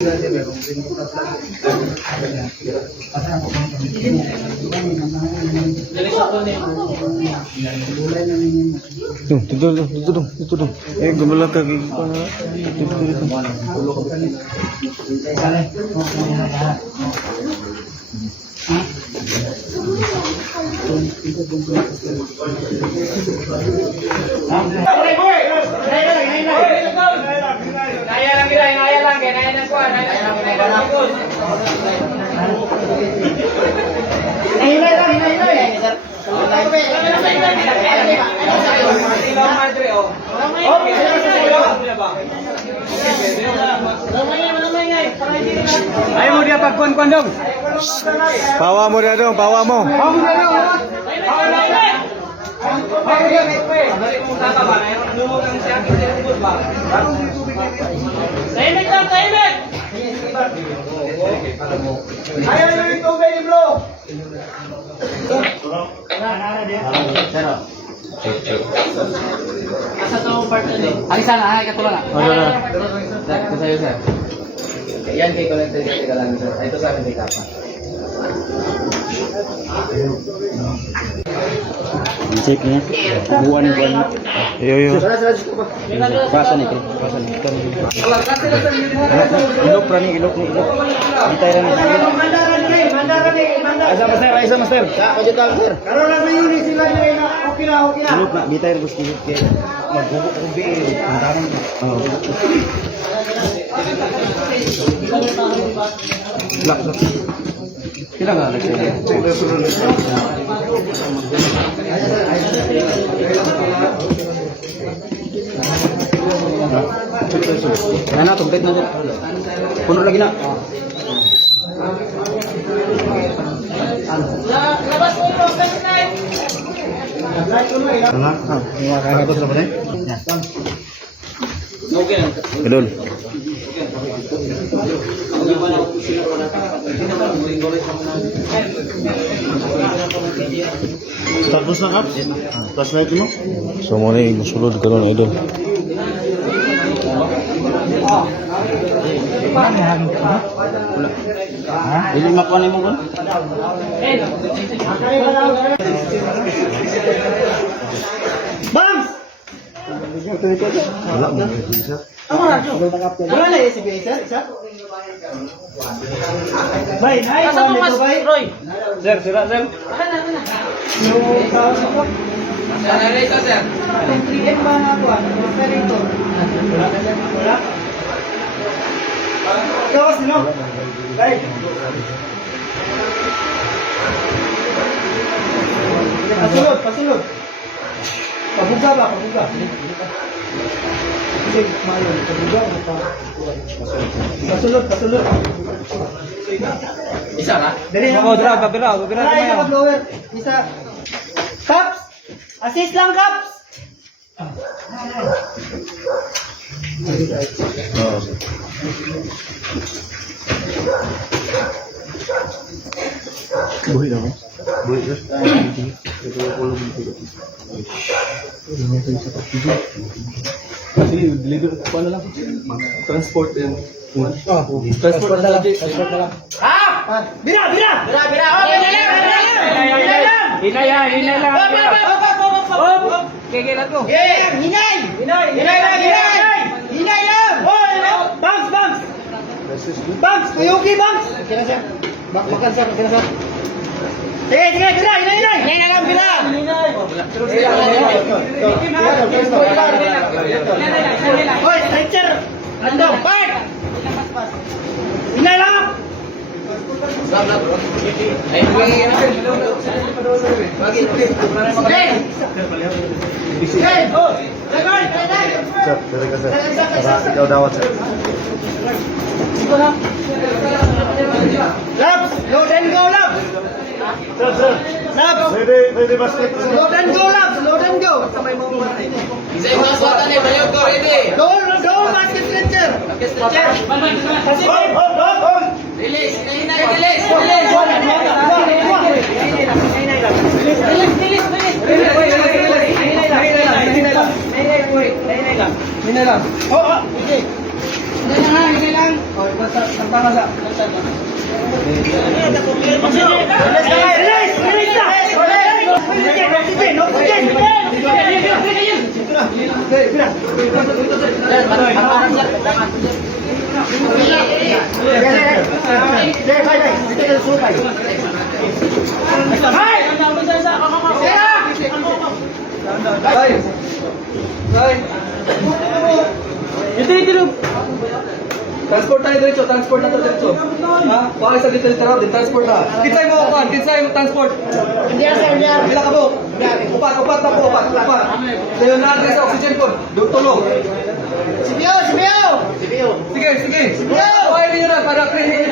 Dito. Eh, gumalang ka dito. Ayo mo dia pagkuan-kuan dong. Bawa mo dia dong, bawa mo. Ayo yung tubig ni bro. Asa to part ni? Ay sana ay katulong na. Sa'yo sir. Yan kay connected ka lang sir. Ito sa akin kay Kapa. Check niya. Buwan ng buwan. Yo. Basa ni. Ilok prani, ilok. Itay ra ni. Asa master. Sa ko jud sir. Karon lang may unit sila na okay na. Ilok na bitay ra gusto kay magbubok ko bi. Antaran. Black. Kila nga lagi. Ano, complete na. Puno lagi na. Labas mo po kasi. Kaya ko sa yan. Okay lang. Idol. Tapos na apps? Tapos na ito mo? So mo na yung sulod karon idol. Hindi makuha na mo ko? Bams! Wala mo. Wala na yung sige isa? Bay, asa mo mas Roy? Sir, sira sir. Sana rito sir. 3M ba na ako? Operator. Wala? Gawas nyo? Bay. Pasulod. Pabuga ba? Sige, mayon. Pabuga ba? Pasulod. Isa na? Dali na. Ako, dra, babira Isa blower. Isa. Caps! Assist lang, Caps! Buhi daw. Kasi deliver ko na lang. Transport and transport na lang. Ah! Bira! Hinay lang. Kailan ko? Hinay lang! Bangs! Kuyuki, Bangs! Kira siya. Bakbakan siya, kira siya. Sige, bira! Hinay na lang, bira! Hoy, stretcher! Andong, part! Hinay lang! Sir, dari ka sir. Para ikaw dawat sir. Labs! Load and go, Labs! Sir. Labs! Pwede basket. Load and go, Labs! Load and go! Kamay mo mo. Isa yung mga swatan eh, bayog ko ready. Go, basket stretcher! Release, hinay, release. Hinay lang. Okay. Hinay lang. Oh, basta. tama sa. Transport tayo diretso, transport na to diretso. Ha? Bakit sa dito tara, transport na. Kinsay mo kuan, kinsay mo transport. Bila ka mo? Upat na po, upat. Sayo na address sa oxygen po. Tulong. Sibiyo! Sige. Kuhain niyo na para clean.